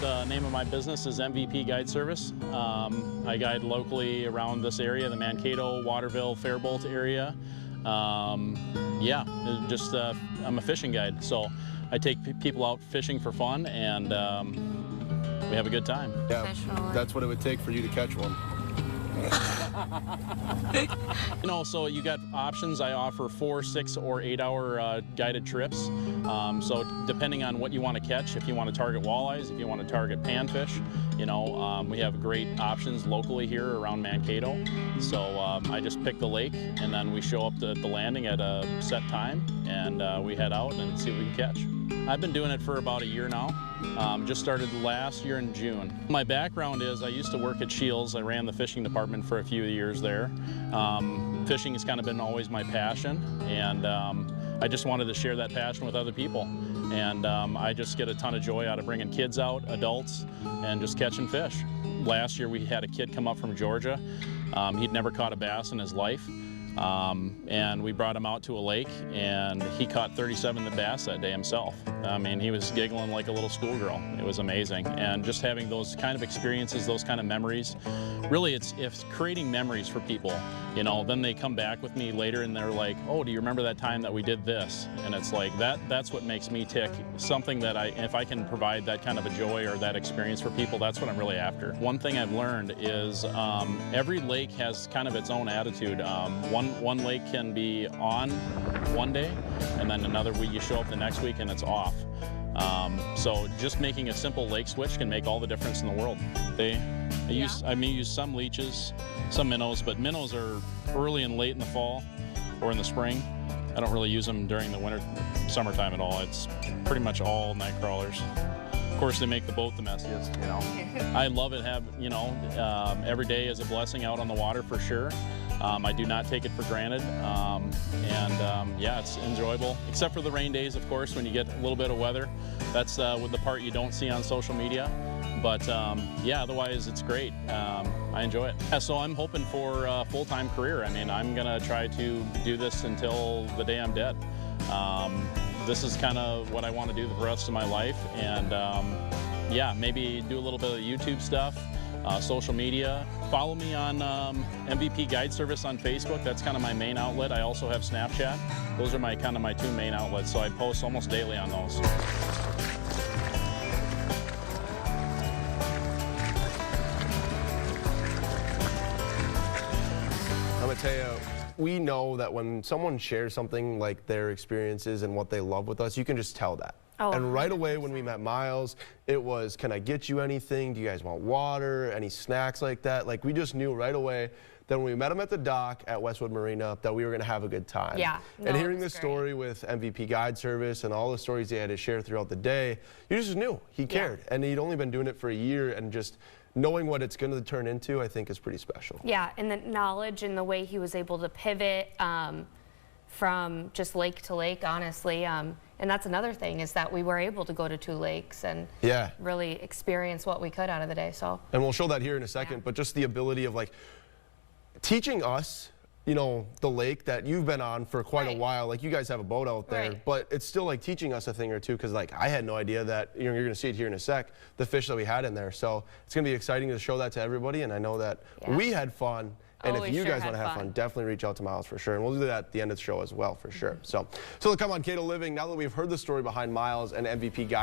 The name of my business is MVP Guide Service. I guide locally around this area, the Mankato, Waterville, Faribault area. Yeah, just I'm a fishing guide, so I take people out fishing for fun, and we have a good time. Yeah, that's what it would take for you to catch one. You know, so you got options. I offer 4, 6, or 8-hour guided trips. So depending on what you want to catch, if you want to target walleyes, if you want to target panfish, you know, we have great options locally here around Mankato. So I just pick the lake, and then we show up at the landing at a set time, and we head out and see what we can catch. I've been doing it for about a year now. Just started last year in June. My background is I used to work at Shields. I ran the fishing department for a few years there. Fishing has kind of been always my passion, and I just wanted to share that passion with other people. And I just get a ton of joy out of bringing kids out, adults, and just catching fish. Last year we had a kid come up from Georgia. He'd never caught a bass in his life. And we brought him out to a lake, and he caught 37 bass that day himself. I mean, he was giggling like a little schoolgirl. It was amazing. And just having those kind of experiences, those kind of memories, really it's creating memories for people. You know, then they come back with me later and they're like, oh, do you remember that time that we did this? And it's like, that's what makes me tick. Something that if I can provide that kind of a joy or that experience for people, that's what I'm really after. One thing I've learned is every lake has kind of its own attitude. One lake can be on one day, and then another week you show up the next week and it's off. So just making a simple lake switch can make all the difference in the world. I may use some leeches, some minnows, but minnows are early and late in the fall or in the spring. I don't really use them during the winter, summertime at all. It's pretty much all night crawlers. Of course, they make the boat the messiest, you know. I love it. Every day is a blessing out on the water for sure. I do not take it for granted, yeah, it's enjoyable, except for the rain days, of course, when you get a little bit of weather. That's with the part you don't see on social media, but yeah, otherwise it's great. I enjoy it. Yeah, so I'm hoping for a full-time career. I mean, I'm gonna try to do this until the day I'm dead. This is kind of what I want to do the rest of my life, and yeah, maybe do a little bit of YouTube stuff. Social media. Follow me on MVP Guide Service on Facebook. That's kind of my main outlet. I also have Snapchat. Those are my two main outlets, so I post almost daily on those. Mattea, we know that when someone shares something like their experiences and what they love with us, you can just tell that. Oh, and right away when we met Myles, it was, can I get you anything? Do you guys want water? Any snacks like that? Like, we just knew right away that when we met him at the dock at Westwood Marina that we were going to have a good time. Yeah. And hearing this story with MVP Guide Service and all the stories he had to share throughout the day, you just knew he cared. Yeah. And he'd only been doing it for a year, and just knowing what it's going to turn into, I think, is pretty special. Yeah, and the knowledge and the way he was able to pivot from just lake to lake, honestly. And that's another thing, is that we were able to go to 2 lakes and really experience what we could out of the day. So. And we'll show that here in a second, but just the ability of, like, teaching us, you know, the lake that you've been on for quite a while. Like, you guys have a boat out there, but it's still like teaching us a thing or two, because like I had no idea that, you know, you're going to see it here in a sec, the fish that we had in there. So it's going to be exciting to show that to everybody, and I know that we had fun. And if you guys want to have fun, definitely reach out to Myles for sure. And we'll do that at the end of the show as well, for sure. So come on, Kato Living, now that we've heard the story behind Myles and MVP Guide.